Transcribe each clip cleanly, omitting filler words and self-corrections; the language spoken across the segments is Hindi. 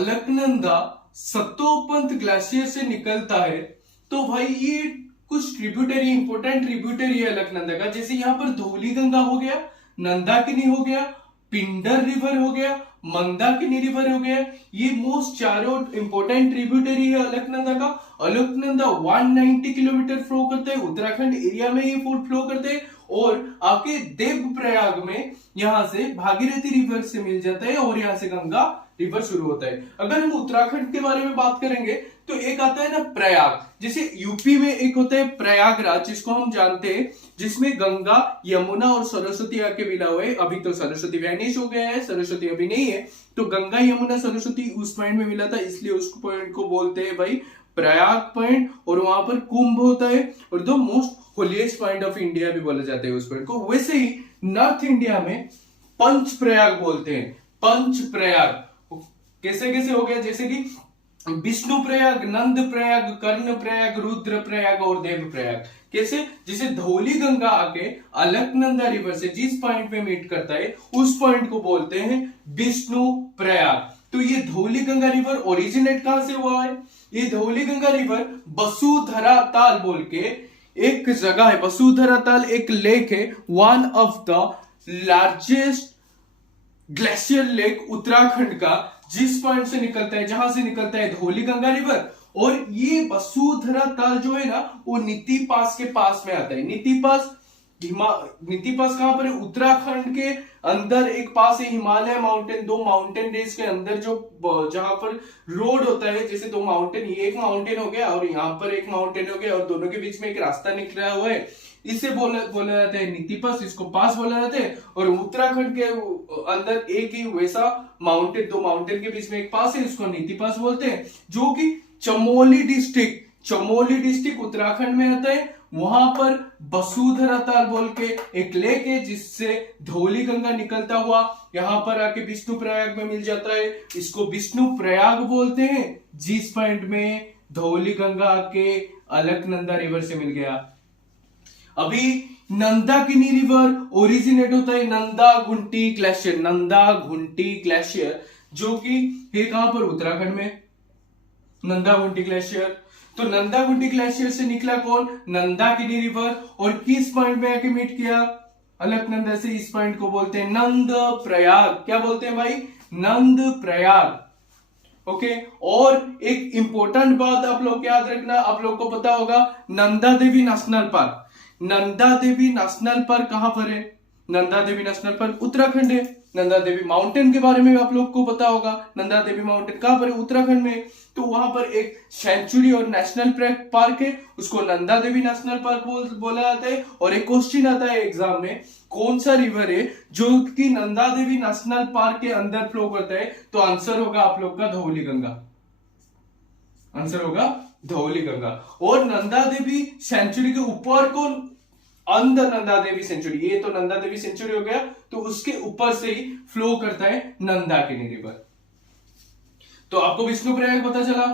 अलकनंदा सतोपंत ग्लेशियर से निकलता है, तो भाई ये कुछ ट्रिब्यूटरी, इंपोर्टेंट ट्रिब्यूटरी है अलकनंदा का। जैसे यहाँ पर धौलीगंगा हो गया, नंदाकिनी हो गया, पिंडर रिवर हो गया, मंदाकिनी रिवर हो गया। ये मोस्ट चारों इंपोर्टेंट ट्रिब्यूटरी है अलकनंदा का। अलकनंदा 190 किलोमीटर फ्लो करते हैं, उत्तराखंड एरिया में ये फूड फ्लो करते हैं और आके देवप्रयाग में यहां से भागीरथी रिवर से मिल जाता है और यहां से गंगा रिवर शुरू होता है। अगर हम उत्तराखंड के बारे में बात करेंगे तो एक आता है ना प्रयाग। जैसे यूपी में एक होता है प्रयागराज, जिसको हम जानते हैं, जिसमें गंगा, यमुना और सरस्वती आके मिला हुआ है। अभी तो सरस्वती वैनिश हो गया है, सरस्वती अभी नहीं है, तो गंगा, यमुना, सरस्वती उस पॉइंट में मिला था, इसलिए उस पॉइंट को बोलते हैं भाई प्रयाग पॉइंट। और वहां पर कुंभ होता है और the most holiest point of India भी बोला जाता है उस पॉइंट को। वैसे ही नॉर्थ इंडिया में पंच प्रयाग बोलते हैं। पंच प्रयाग कैसे कैसे हो गया, जैसे कि विष्णु प्रयाग, नंद प्रयाग, कर्ण प्रयाग, रुद्र प्रयाग और देव प्रयाग। कैसे, जैसे धौली गंगा आके अलकनंदा रिवर से जिस पॉइंट पे मीट करता है उस पॉइंट को बोलते हैं विष्णु प्रयाग। तो ये धौली गंगा रिवर ओरिजिनेट कहां से हुआ है? ये धौली गंगा रिवर वसुधरा ताल बोल के एक जगह है। वसुधरा ताल एक लेक है, one of the largest glacier lake Uttarakhand का, जिस पॉइंट से निकलता है, जहां से निकलता है धौली गंगा रिवर। और ये वसुधरा ताल जो है ना, वो नीति पास के पास में आता है। नीति पास कहां पर है? उत्तराखंड के अंदर एक पास है हिमालय माउंटेन, दो माउंटेन रेंज के अंदर जो जहां पर रोड होता है, जैसे दो माउंटेन, ये एक माउंटेन हो गया और यहाँ पर एक माउंटेन हो गया और दोनों के बीच में एक रास्ता निकला हुआ है, इसे बोला जाता है नीति पास, इसको पास बोला जाता है। और उत्तराखंड के अंदर एक ही वैसा माउंटेन, दो माउंटेन के बीच में एक पास है, इसको नीति पास बोलते हैं, जो कि चमोली डिस्ट्रिक्ट उत्तराखंड में आता है। वहां पर वसुधरा ताल बोल के एक लेक है, जिससे धौली गंगा निकलता हुआ यहां पर आके विष्णु प्रयाग में मिल जाता है। इसको विष्णु प्रयाग बोलते हैं, जिस पॉइंट में धौली गंगा आके अलकनंदा रिवर से मिल गया। अभी नंदाकिनी रिवर ओरिजिनेट होता है नंदा घुंटी ग्लेशियर, जो कि है कहां पर? उत्तराखंड में नंदा घुंटी ग्लेशियर। तो नंदा घुंटी ग्लेशियर से निकला कौन? नंदाकिनी रिवर। और किस पॉइंट में आके मीट किया? अलकनंदा से। इस पॉइंट को बोलते हैं नंद प्रयाग। क्या बोलते हैं भाई? नंद प्रयाग। ओके। और एक इंपॉर्टेंट बात आप लोग याद रखना, आप लोग को पता होगा, Nanda Devi national park. Nanda Devi national park कहां पर है? नंदा देवी नेशनल पार्क उत्तराखंड है। नंदा देवी माउंटेन के बारे में आप लोग को पता होगा, नंदा देवी माउंटेन कहां पर है? उत्तराखंड में। तो वहां पर एक सेंचुरी और नेशनल पार्क है, उसको नंदा देवी नेशनल पार्क बोला जाता है। और एक क्वेश्चन आता है एग्जाम में, कौन सा रिवर है जो कि नंदा देवी नेशनल पार्क के अंदर फ्लो करता है? तो आंसर होगा आप लोग का धौली गंगा। आंसर होगा धौली गंगा। और नंदा देवी सेंचुरी के ऊपर कौन? अंदर नंदा देवी सेंचुरी, ये तो नंदा देवी सेंचुरी हो गया, तो उसके ऊपर से ही फ्लो करता है नंदाकिनी रिवर। तो आपको विष्णु प्रयाग पता चला,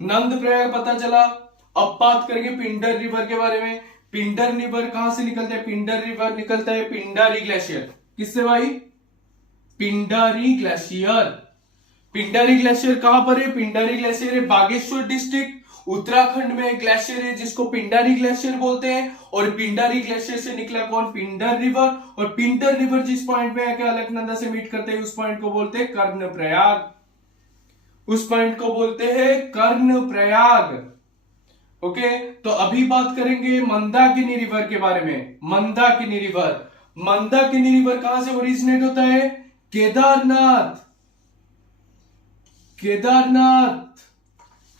नंद प्रयाग पता चला। अब बात करेंगे पिंडर रिवर के बारे में। पिंडर रिवर कहां से निकलता है? पिंडर रिवर निकलता है पिंडारी ग्लेशियर। किससे भाई? पिंडारी ग्लेशियर। पिंडारी ग्लेशियर कहां पर है? पिंडारी ग्लेशियर है बागेश्वर डिस्ट्रिक्ट उत्तराखंड में। एक ग्लेशियर है जिसको पिंडारी ग्लेशियर बोलते हैं। और पिंडारी ग्लेशियर से निकला कौन? पिंडर रिवर। और पिंडर रिवर जिस पॉइंट में आके अलकनंदा से मीट करते हैं उस पॉइंट को बोलते हैं कर्ण प्रयाग। उस पॉइंट को बोलते हैं कर्ण प्रयाग। ओके। तो अभी बात करेंगे मंदाकिनी रिवर के बारे में। मंदाकिनी रिवर कहां से ओरिजिनेट होता है?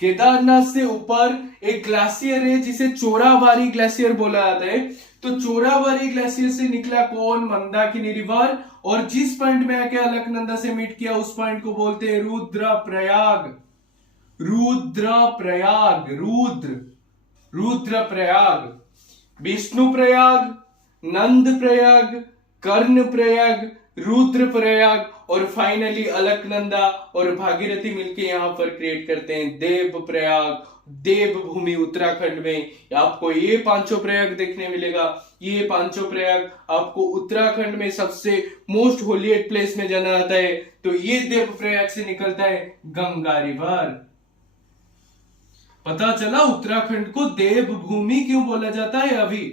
केदारनाथ से ऊपर एक ग्लेशियर है जिसे चोराबारी ग्लेशियर बोला जाता है। तो चोराबारी ग्लेशियर से निकला कौन? मंदाकिनी रिवर। और जिस पॉइंट में आके अलकनंदा से मीट किया उस पॉइंट को बोलते हैं रुद्र प्रयाग। विष्णु प्रयाग, नंद प्रयाग, कर्ण प्रयाग, रुद्र प्रयाग और फाइनली अलकनंदा और भागीरथी मिलके यहाँ पर क्रिएट करते हैं देवप्रयाग, देवभूमि उत्तराखंड में। आपको ये पांचों प्रयाग देखने मिलेगा। ये पांचों प्रयाग आपको उत्तराखंड में सबसे मोस्ट होलीएस्ट प्लेस में जाना आता है। तो ये देवप्रयाग से निकलता है गंगा रिवर। पता चला उत्तराखंड को देवभूमि क्यों बोला जाता है अभी?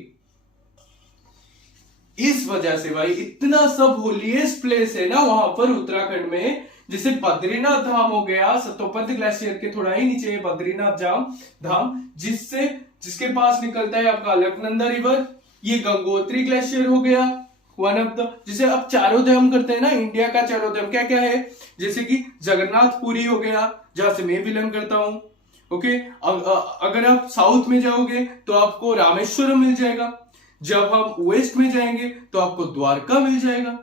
इस वजह से भाई इतना सब होलीएस्ट प्लेस है ना वहां पर उत्तराखंड में। जैसे बद्रीनाथ धाम हो गया, सतोपंथ ग्लेशियर के थोड़ा ही नीचे है बद्रीनाथ धाम, जिसके पास निकलता है आपका अलकनंदा रिवर। ये गंगोत्री ग्लेशियर हो गया वन ऑफ द, जिसे अब चारों धाम करते हैं ना, इंडिया का चारों धाम क्या क्या है, जैसे कि जगन्नाथपुरी हो गया जहां से मैं बिलोंग करता हूं। ओके, अगर आप साउथ में जाओगे तो आपको रामेश्वरम मिल जाएगा। जब हम वेस्ट में जाएंगे तो आपको द्वारका मिल जाएगा।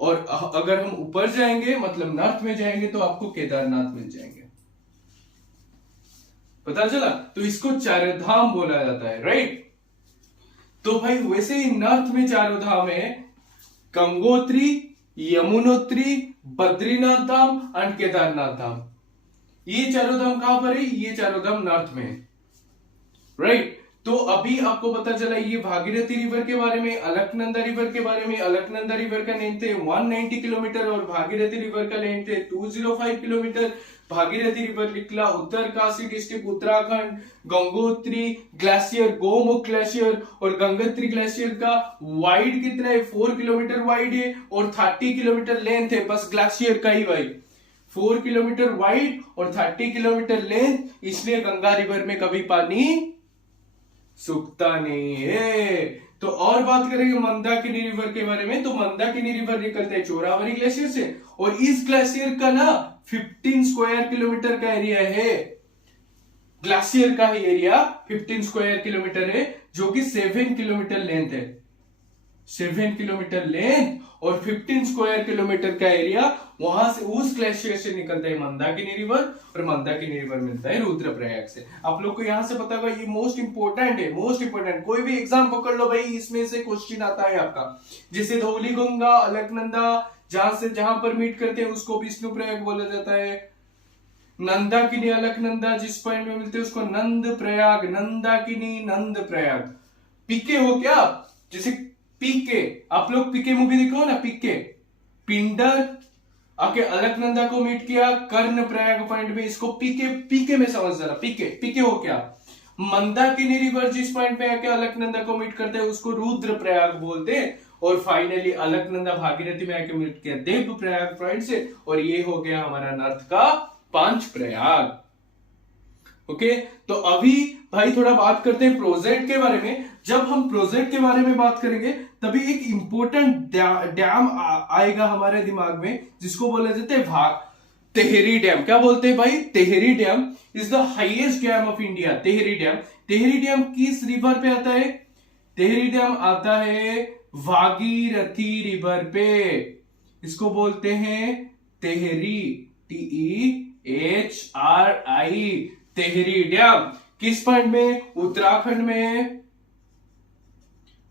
और अगर हम ऊपर जाएंगे मतलब नॉर्थ में जाएंगे तो आपको केदारनाथ मिल जाएंगे। पता चला? तो इसको चार धाम बोला जाता है, राइट। तो भाई वैसे ही नॉर्थ में चारों धाम है, गंगोत्री, यमुनोत्री, बद्रीनाथ धाम एंड केदारनाथ धाम। ये चारों धाम कहां पर है? ये चारों धाम नॉर्थ में है, राइट। तो अभी आपको पता चला ये भागीरथी रिवर के बारे में, अलकनंदा रिवर के बारे में। अलकनंदा रिवर का लेंथ है 190 किलोमीटर और भागीरथी रिवर का लेंथ है 205 किलोमीटर। भागीरथी रिवर निकला Uttarkashi district Uttarakhand. Gangotri glacier, Gomukh glacier और गंगोत्री ग्लेशियर का वाइड कितना है? 4 किलोमीटर वाइड है और 30 किलोमीटर लेंथ है, बस ग्लेशियर का ही भाई। 4 किलोमीटर वाइड और 30 किलोमीटर लेंथ, इसलिए गंगा रिवर में कभी पानी सूखता नहीं है। तो और बात करेंगे मंदाकिनी रिवर के बारे में। तो मंदाकिनी रिवर निकलता है चोरावरी ग्लेशियर से और इस ग्लेशियर का ना 15 स्क्वायर किलोमीटर का एरिया है। ग्लेशियर का ही एरिया 15 स्क्वायर किलोमीटर है, जो कि 7 किलोमीटर लेंथ है। 7 किलोमीटर लेंथ और 15 स्क्वायर किलोमीटर का एरिया, वहां से उस ग्लेशियर से निकलता है मंदाकिनी रिवर और मंदाकिनी रिवर मिलता है रुद्रप्रयाग से। आप लोग को यहां से पता होगा, ये मोस्ट इंपोर्टेंट है, मोस्ट इंपोर्टेंट। कोई भी एग्जाम पकड़ लो भाई, इसमें से क्वेश्चन आता है आपका। जैसे धौली गंगा, अलकनंदा जहां पर मीट करते हैं उसको विष्णु प्रयाग बोला जाता है। नंदाकिनी अलकनंदा जिस पॉइंट में मिलते हैं उसको नंद प्रयाग, नंदाकिनी नंद प्रयाग। पीके हो क्या? जैसे पीके, आप लोग पीके मूवी देखो ना, पीके पिंडर आके अलकनंदा को मीट किया कर्ण प्रयाग पॉइंट में, इसको पीके में समझ जाना। पीके हो क्या? मंदाकिनी रिवर जिस पॉइंट पे आके अलकनंदा को मीट करते हैं उसको रुद्र प्रयाग बोलते हैं। और फाइनली अलकनंदा भागीरथी में आके मीट किया देव प्रयाग पॉइंट से, और ये हो गया हमारा नॉर्थ का 5 प्रयाग। ओके, तो अभी भाई थोड़ा बात करते हैं प्रोजेक्ट के बारे में। जब हम प्रोजेक्ट के बारे में बात करेंगे तभी एक इंपॉर्टेंट डैम आएगा हमारे दिमाग में, जिसको बोला जाता है तेहरी डैम। क्या बोलते हैं भाई? Tehri dam is the highest dam of India. Tehri dam किस रिवर पे आता है? तेहरी डैम आता है भागीरथी रिवर पे। इसको बोलते हैं तेहरी, TEHRI, तेहरी डैम। किस पॉइंट में? उत्तराखंड में,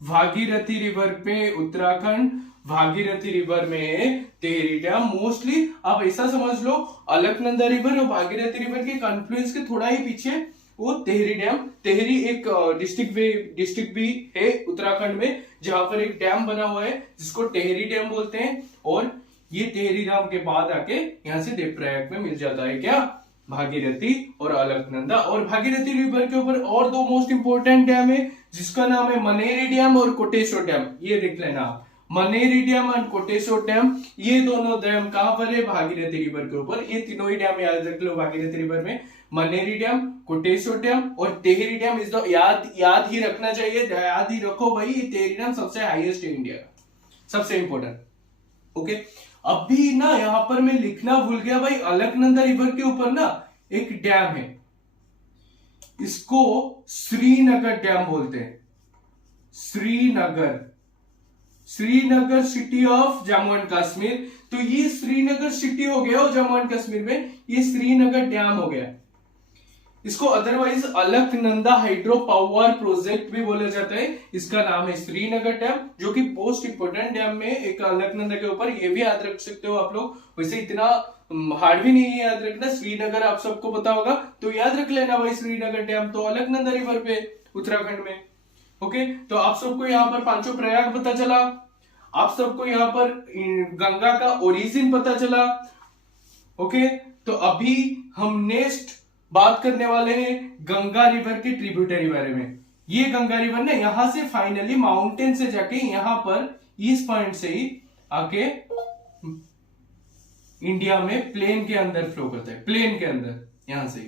भागीरथी रिवर पे, उत्तराखंड भागीरथी रिवर में तेहरी डैम। मोस्टली आप ऐसा समझ लो, अलकनंदा रिवर और भागीरथी रिवर के कॉन्फ्लुएंस के थोड़ा ही पीछे वो तेहरी डैम। तेहरी एक डिस्ट्रिक्ट भी है उत्तराखंड में, जहां पर एक डैम बना हुआ है जिसको टेहरी डैम बोलते हैं। और ये तेहरी डैम के बाद आके यहाँ से देवप्रयाग में मिल जाता है क्या? भागीरथी और अलकनंदा। और भागीरथी रिवर के ऊपर और 2 मोस्ट इंपोर्टेंट डैम है, जिसका नाम है मनेरी डैम और कोटेश्वर डैम। ये देख लेना आप, मनेरी डैम और कोटेश्वर डैम। ये दोनों डैम कहां पर है? भागीरथी रिवर के ऊपर। ये तीनों ही डैम याद रख लो भागीरथी रिवर में, मनेरी डैम, कोटेश्वर डैम और तेहरी डैम। इस याद ही रखना चाहिए, याद ही रखो भाई। ये तेहरी डैम सबसे हाईएस्ट है इंडिया का, सबसे इंपोर्टेंट। ओके, अभी ना यहां पर मैं लिखना भूल गया भाई, अलकनंदा रिवर के ऊपर ना एक डैम है, इसको श्रीनगर डैम बोलते हैं। Srinagar city of Jammu and Kashmir. तो ये श्रीनगर सिटी हो गया और जम्मू एंड कश्मीर में ये श्रीनगर डैम हो गया। इसको otherwise Alaknanda hydro power project भी बोला जाता है। इसका नाम है श्रीनगर डैम, जो कि मोस्ट इंपोर्टेंट डैम में एक अलकनंदा के ऊपर, ये भी याद रख सकते हो आप लोग। वैसे इतना हार्ड भी नहीं है याद रखना, श्रीनगर आप सबको पता होगा तो याद रख लेना भाई। श्रीनगर डैम तो अलकनंदा रिवर पे उत्तराखंड में। ओके, तो आप सबको यहाँ पर पांचों प्रयाग पता चला, आप सबको यहाँ पर गंगा का ओरिजिन पता चला। ओके, तो अभी हम नेक्स्ट बात करने वाले हैं गंगा रिवर के ट्रिब्यूटरी बारे में। ये गंगा रिवर ना यहां से फाइनली माउंटेन से जाके यहां पर इस पॉइंट से ही आके इंडिया में प्लेन के अंदर फ्लो करता है, प्लेन के अंदर यहां से ही।